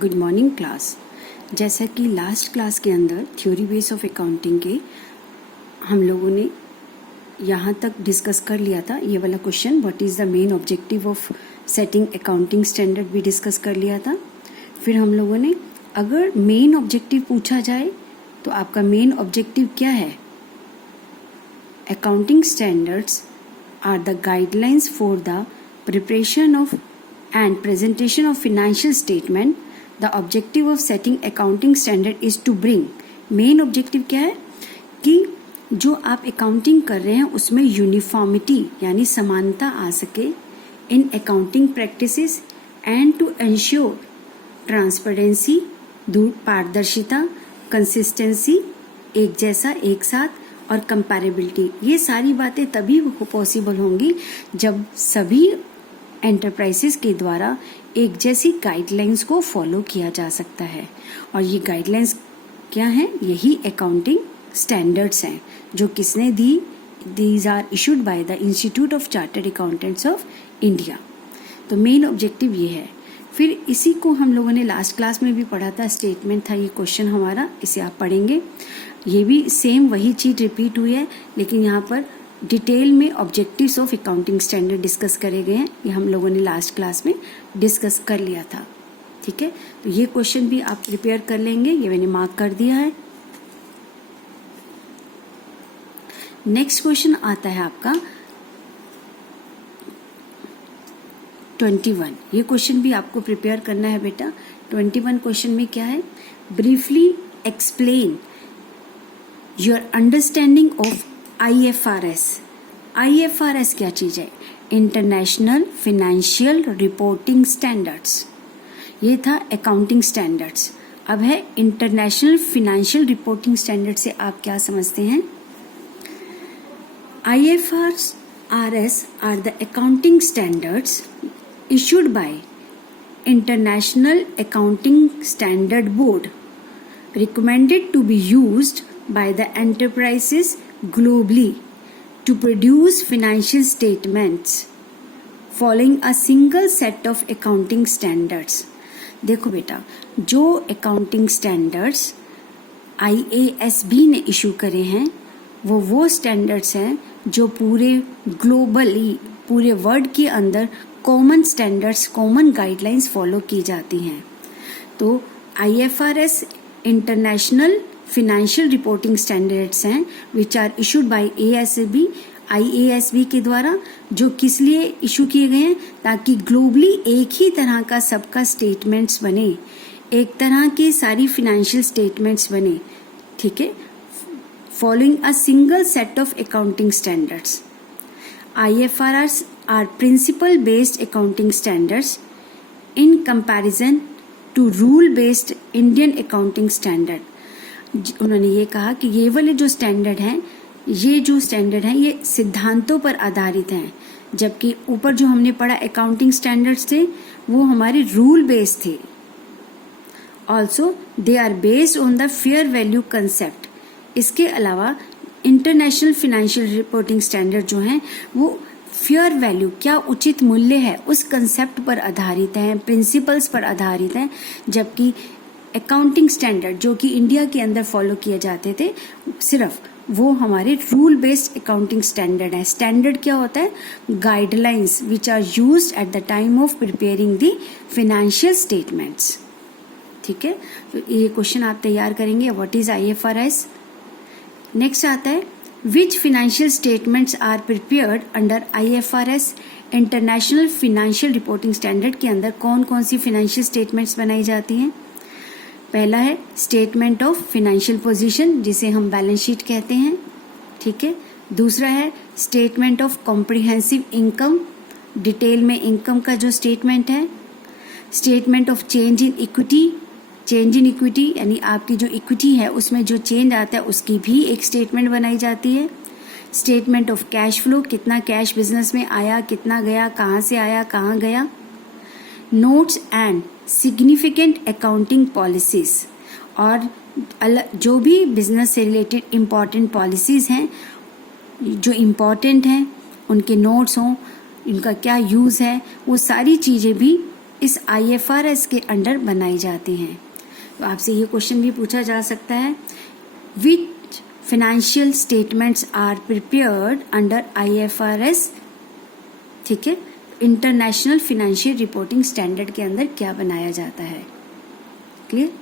Good morning class. जैसा कि last class के अंदर थ्योरी बेस ऑफ अकाउंटिंग के हम लोगों ने यहाँ तक डिस्कस कर लिया था। ये वाला question what is the main objective of setting accounting standard भी डिस्कस कर लिया था। फिर हम लोगों ने अगर मेन ऑब्जेक्टिव पूछा जाए तो आपका मेन ऑब्जेक्टिव क्या है? Accounting standards are the guidelines for the preparation of and presentation of financial statement. The objective of setting accounting standard is to bring, main objective क्या है कि जो आप अकाउंटिंग कर रहे हैं उसमें यूनिफॉर्मिटी यानी समानता आ सके in accounting practices and to ensure transparency, पारदर्शिता, कंसिस्टेंसी, एक जैसा एक साथ और कंपैरेबिलिटी। ये सारी बातें तभी पॉसिबल होंगी जब सभी एंटरप्राइजेस के द्वारा एक जैसी गाइडलाइंस को फॉलो किया जा सकता है। और ये गाइडलाइंस क्या हैं? यही अकाउंटिंग स्टैंडर्ड्स हैं जो किसने दी? These are issued by the institute of chartered accountants of India. तो मेन ऑब्जेक्टिव ये है। फिर इसी को हम लोगों ने लास्ट क्लास में भी पढ़ा था, स्टेटमेंट था ये क्वेश्चन हमारा, इसे आप पढ़ेंगे। ये भी सेम वही चीज रिपीट हुई है, लेकिन यहाँ पर डिटेल में objectives of accounting standard discuss करे गए हैं। ये हम लोगों ने लास्ट क्लास में डिस्कस कर लिया था। ठीक है, तो ये क्वेश्चन भी आप प्रिपेयर कर लेंगे, ये मैंने मार्क कर दिया है। नेक्स्ट क्वेश्चन आता है आपका 21। ये क्वेश्चन भी आपको प्रिपेयर करना है बेटा। 21 क्वेश्चन में क्या है? Briefly explain your understanding of IFRS। IFRS क्या चीज है? International financial reporting standards. ये था अकाउंटिंग स्टैंडर्ड्स। अब है इंटरनेशनल फिनेंशियल रिपोर्टिंग स्टैंडर्ड से आप क्या समझते हैं? IFRS are the accounting standards issued by International Accounting Standard Board, recommended to be used by the enterprises globally to produce financial statements following a single set of accounting standards। देखो बेटा, जो accounting standards IASB ने issue करे हैं वो standards हैं जो पूरे ग्लोबली, पूरे वर्ल्ड के अंदर common standards, common guidelines follow की जाती हैं। तो IFRS international financial reporting standards हैं which are issued by IASB के द्वारा, जो किस लिए इशू किए गए हैं? ताकि ग्लोबली एक ही तरह का सबका स्टेटमेंट्स बने, एक तरह की सारी फिनेंशियल स्टेटमेंट्स बने। ठीक है, following a single set of accounting standards. IFRS are principle based accounting standards in comparison to rule based Indian accounting standard। उन्होंने ये कहा कि ये वाले जो स्टैंडर्ड हैं, ये सिद्धांतों पर आधारित हैं, जबकि ऊपर जो हमने पढ़ा अकाउंटिंग स्टैंडर्ड्स थे वो हमारे रूल बेस्ड थे। Also they are based on the fair value concept. इसके अलावा इंटरनेशनल फिनेंशियल रिपोर्टिंग स्टैंडर्ड जो हैं वो फेयर वैल्यू, क्या उचित मूल्य है, उस कंसेप्ट पर आधारित हैं, प्रिंसिपल्स पर आधारित हैं। जबकि अकाउंटिंग स्टैंडर्ड जो कि इंडिया के अंदर फॉलो किए जाते थे, सिर्फ वो हमारे रूल बेस्ड अकाउंटिंग स्टैंडर्ड है। स्टैंडर्ड क्या होता है? Guidelines which are used at the time of preparing the financial statements. ठीक है, तो ये क्वेश्चन आप तैयार करेंगे, व्हाट इज IFRS। नेक्स्ट आता है Which financial statements are prepared under IFRS international financial reporting standard के अंदर कौन कौन सी फिनेंशियल स्टेटमेंट्स बनाई जाती हैं? पहला है स्टेटमेंट ऑफ फिनेंशियल पोजीशन, जिसे हम बैलेंस शीट कहते हैं। ठीक है, दूसरा है statement of comprehensive income, detail में इनकम का जो स्टेटमेंट है। Statement of change in equity, change in equity यानी आपकी जो इक्विटी है उसमें जो चेंज आता है उसकी भी एक स्टेटमेंट बनाई जाती है। स्टेटमेंट ऑफ कैश फ्लो, कितना कैश बिजनेस में आया, कितना गया, कहाँ से आया, कहाँ गया। Notes and significant accounting policies, और जो भी बिजनेस से रिलेटेड इम्पॉर्टेंट पॉलिसीज हैं, जो इम्पॉर्टेंट हैं, उनके नोट्स हों, इनका क्या यूज़ है, वो सारी चीज़ें भी इस IFRS के अंडर बनाई जाती हैं। तो आपसे ये क्वेश्चन भी पूछा जा सकता है, which financial statements are prepared under IFRS, ठीक है, इंटरनेशनल फाइनेंशियल रिपोर्टिंग स्टैंडर्ड के अंदर क्या बनाया जाता है। क्लियर।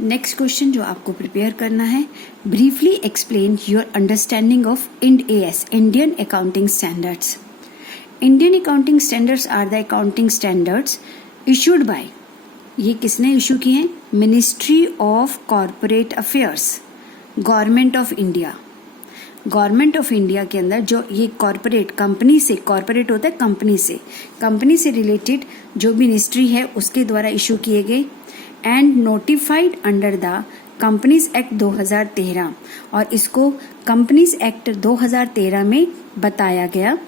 नेक्स्ट क्वेश्चन जो आपको प्रिपेयर करना है, briefly explain your understanding of Ind AS, Indian accounting standards. Indian accounting standards are the accounting standards issued by, ये किसने इशू किए हैं? Ministry of corporate affairs, government of India. Government of India के अंदर जो ये कॉरपोरेट, कंपनी से, corporate होता है कंपनी से रिलेटेड जो मिनिस्ट्री है उसके द्वारा इशू किए गए, and notified under the companies act 2013, और इसको कंपनीज एक्ट 2013 में बताया गया,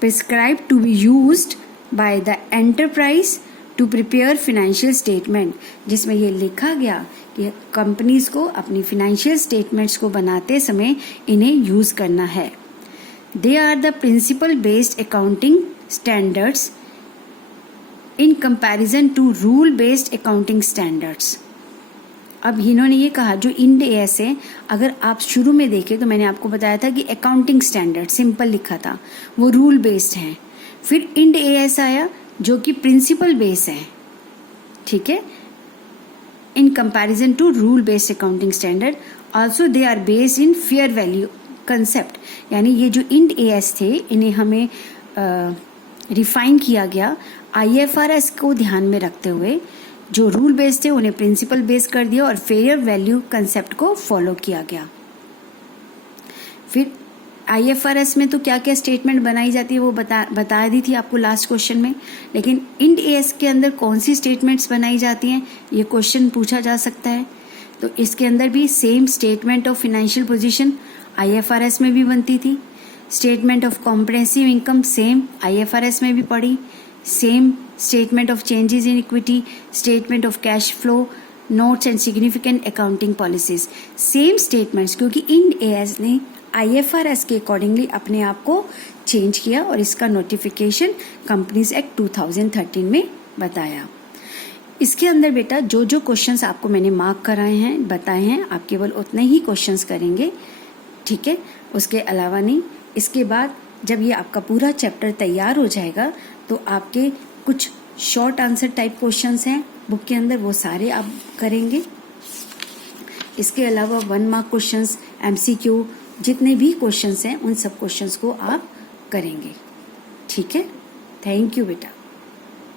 prescribe to be used by the enterprise to prepare financial statement, जिसमें ये लिखा गया कि कंपनीज को अपनी फाइनेंशियल स्टेटमेंट्स को बनाते समय इन्हें यूज करना है। They are the principle based accounting standards in comparison to rule based accounting standards. अब इन्होंने ये कहा जो इंड AS है, अगर आप शुरू में देखें तो मैंने आपको बताया था कि अकाउंटिंग स्टैंडर्ड सिंपल लिखा था, वो रूल बेस्ड है। फिर इंड AS आया जो कि प्रिंसिपल बेस है, ठीक है, in comparison to rule based accounting standard, also they are based in fair value concept. यानी ये जो इंड AS थे इन्हें हमें रिफाइन किया गया IFRS को ध्यान में रखते हुए, जो रूल बेस्ड थे उन्हें प्रिंसिपल बेस्ड कर दिया और फेयर वैल्यू कंसेप्ट को फॉलो किया गया। फिर IFRS में तो क्या क्या स्टेटमेंट बनाई जाती है वो बता दी थी आपको लास्ट क्वेश्चन में, लेकिन इंड AS के अंदर कौन सी स्टेटमेंट्स बनाई जाती हैं ये क्वेश्चन पूछा जा सकता है। तो इसके अंदर भी same statement of financial position IFRS में भी बनती थी, statement of comprehensive income same IFRS में भी पड़ी, same statement of changes in equity, statement of cash flow, notes and significant accounting policies, same statements, क्योंकि इंड AS ने IFRS के अकॉर्डिंगली अपने आप को चेंज किया और इसका नोटिफिकेशन कंपनीज एक्ट 2013 में बताया। इसके अंदर बेटा जो जो क्वेश्चंस आपको मैंने मार्क कराए हैं, बताए हैं, आप केवल उतने ही क्वेश्चंस करेंगे, ठीक है, उसके अलावा नहीं। इसके बाद जब ये आपका पूरा चैप्टर तैयार हो जाएगा तो आपके कुछ शॉर्ट आंसर टाइप क्वेश्चंस हैं बुक के अंदर, वो सारे आप करेंगे। इसके अलावा 1 मार्क क्वेश्चंस, MCQ, जितने भी क्वेश्चंस हैं उन सब क्वेश्चंस को आप करेंगे, ठीक है। थैंक यू बेटा।